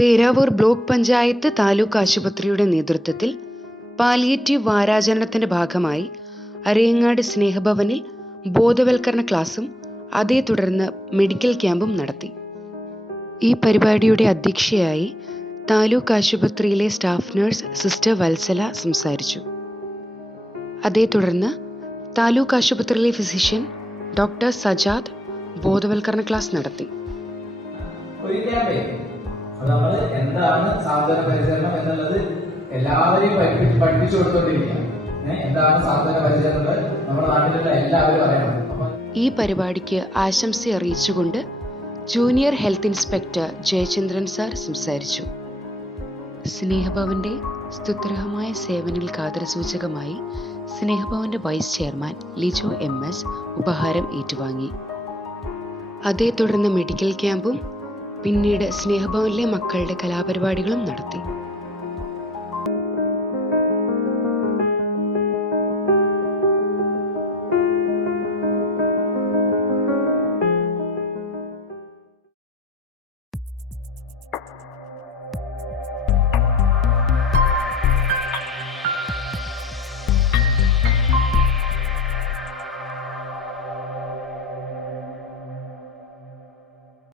Peravoor block panchayat taluk ആശുപത്രിയുടെ നേതൃത്വത്തിൽ palliative വാരാചരണത്തിന്റെ ഭാഗമായി അരയങ്ങാട് സ്നേഹഭവനിൽ ബോധവൽക്കരണ ക്ലാസും അതേ തുടർന്ന് മെഡിക്കൽ ക്യാമ്പും നടത്തി. ഈ പരിപാടിയുടെ അധ്യക്ഷയായി താലൂക്ക് ആശുപത്രിയിലെ സ്റ്റാഫ് നഴ്സ് സിസ്റ്റർ വത്സല സംസാരിച്ചു. അതേ തുടർന്ന് താലൂക്ക് ആശുപത്രിയിലെ ഫിസിഷ്യൻ ഡോക്ടർ സജാദ് ബോധവൽക്കരണ ക്ലാസ് നടത്തി. ഒരു അത് നമ്മൾ എന്താണ് സാന്ത്വന പരിചരണം എന്നുള്ളത് എല്ലാവരെയും പഠിപ്പിച്ച് പഠിപ്പിച്ചു കൊടുത്തോണ്ടിരിക്കുകയാണ് എന്താണ് സാന്ത്വന പരിചരണം നമ്മുടെ നാട്ടിലുള്ള എല്ലാവരും അറിയണം. ഈ പരിപാടിക്ക് ആശംസ അറിയിച്ചുകൊണ്ട് junior health inspector Jayachandran sir സംസാരിച്ചു. സ്നേഹഭവന്റെ സ്തുത്യർഹമായ സേവനങ്ങൾക്ക് ആദരസൂചകമായി സ്നേഹഭവന്റെ vice chairman Lijo M S ഉപഹാരം ഏറ്റുവാങ്ങി. അതേ തുടർന്ന് മെഡിക്കൽ ക്യാമ്പും പിന്നീട് സ്നേഹഭവനിലെ മക്കളുടെ കലാപരിപാടികളും നടത്തി.